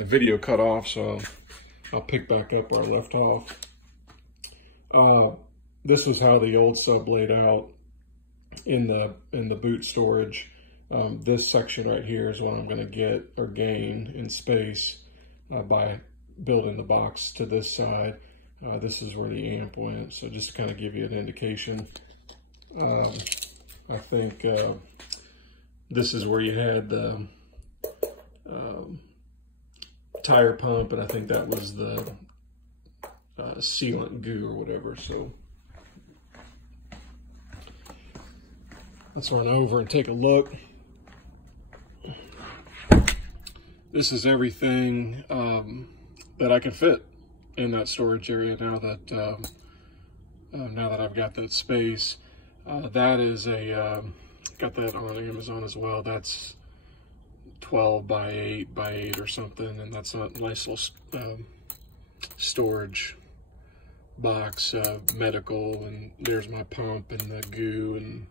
video cut off, so I'll pick back up where I left off. This is how the old sub laid out in the boot storage. This section right here is what I'm going to get or gain in space by building the box to this side. This is where the amp went, so just to kind of give you an indication. I think this is where you had the tire pump, and I think that was the sealant goo or whatever. So let's run over and take a look. This is everything that I can fit in that storage area now that I've got that space. That is got that on Amazon as well. That's 12 by 8 by 8 or something, and that's a nice little storage box, medical, and there's my pump and the goo and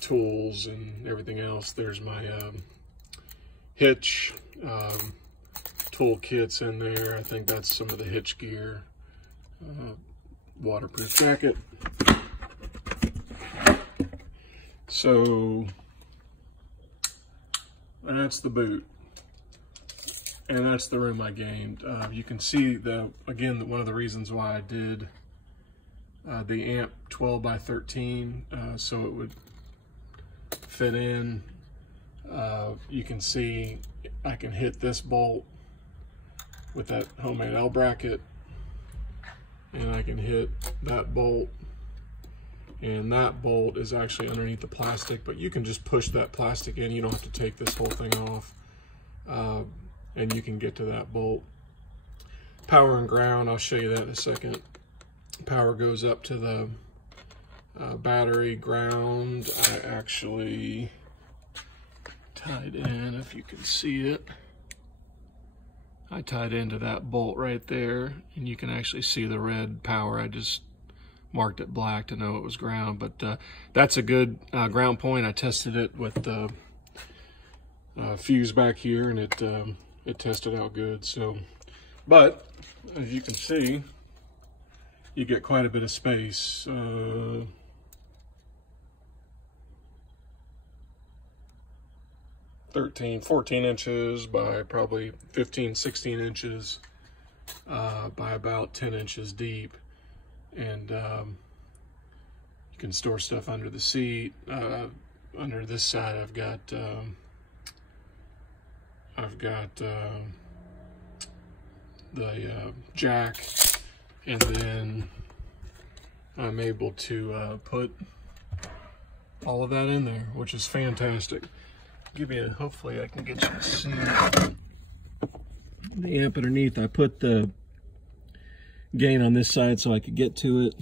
tools and everything else. There's my hitch, toolkits in there. I think that's some of the hitch gear, waterproof jacket. So that's the boot, and that's the room I gained. You can see again, one of the reasons why I did the amp 12 by 13, so it would fit in. You can see I can hit this bolt with that homemade L bracket, and I can hit that bolt, and that bolt is actually underneath the plastic, but you can just push that plastic in. You don't have to take this whole thing off, and you can get to that bolt. Power and ground, I'll show you that in a second. Power goes up to the battery. Ground, I actually tied in, if you can see it. I tied into that bolt right there, and you can actually see the red power. I just marked it black to know it was ground, but that's a good ground point. I tested it with the fuse back here, and it tested out good. So, but as you can see, you get quite a bit of space. 14 inches by probably 15, 16 inches by about 10 inches deep. And you can store stuff under the seat. Under this side, I've got the jack, and then I'm able to put all of that in there, which is fantastic. Hopefully I can get you to see the amp underneath. I put the gain on this side so I could get to it.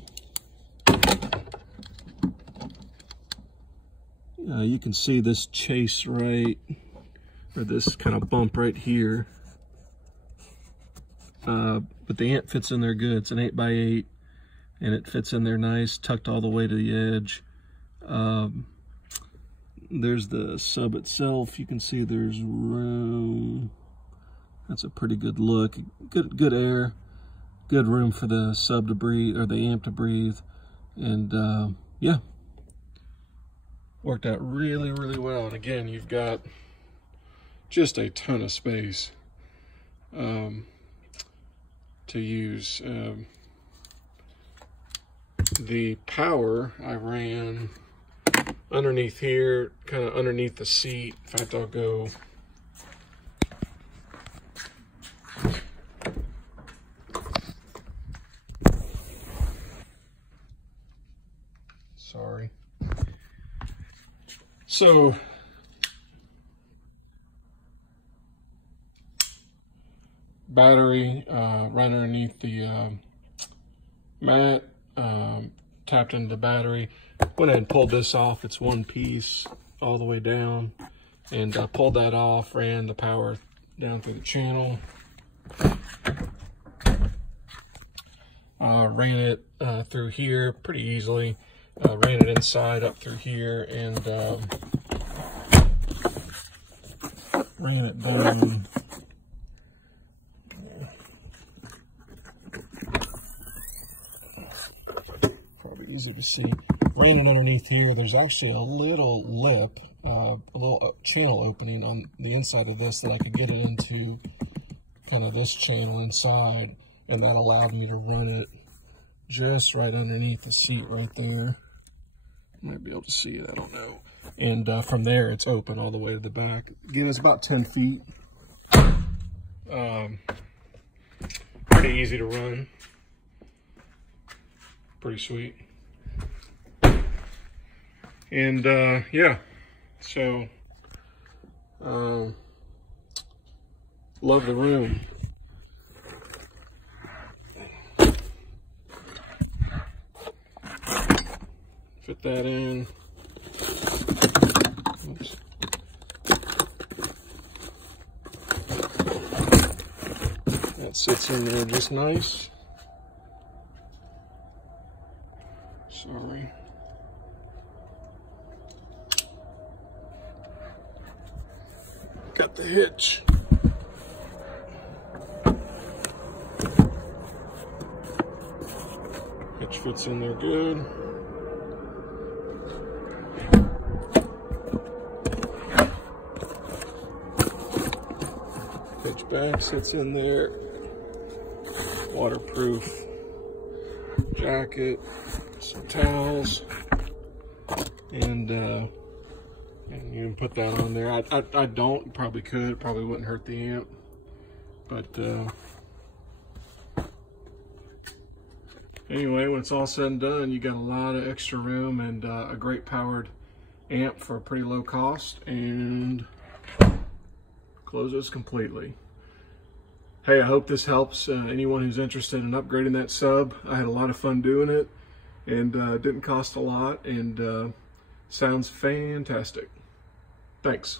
You can see this chase right, or this kind of bump right here. But the amp fits in there good. It's an 8 by 8, and it fits in there nice, tucked all the way to the edge. There's the sub itself. You can see there's room. That's a pretty good look. Good air. Good room for the sub to breathe, or the amp to breathe. And yeah, worked out really, really well. And again, you've got just a ton of space to use. The power I ran underneath here, kind of underneath the seat. In fact, I'll go sorry. So battery right underneath the mat, tapped into the battery. Went ahead and pulled this off. It's one piece all the way down, and pulled that off, ran the power down through the channel, ran it through here pretty easily, ran it inside up through here, and ran it down to see. Ran it underneath here. There's actually a little lip, a little channel opening on the inside of this that I could get it into kind of this channel inside, and that allowed me to run it just right underneath the seat right there. Might be able to see it, I don't know. And from there, it's open all the way to the back. Again, it's about 10 feet. Pretty easy to run. Pretty sweet. And yeah, so love the room. Fit that in. Oops. That sits in there just nice. Sorry. Got the hitch. Hitch fits in there good. Hitch back sits in there. Waterproof jacket, some towels, and you can put that on there. I don't, probably could, it probably wouldn't hurt the amp, but anyway, when it's all said and done, you got a lot of extra room and a great powered amp for a pretty low cost, and closes completely. Hey, I hope this helps anyone who's interested in upgrading that sub. I had a lot of fun doing it, and it didn't cost a lot, and sounds fantastic. Thanks.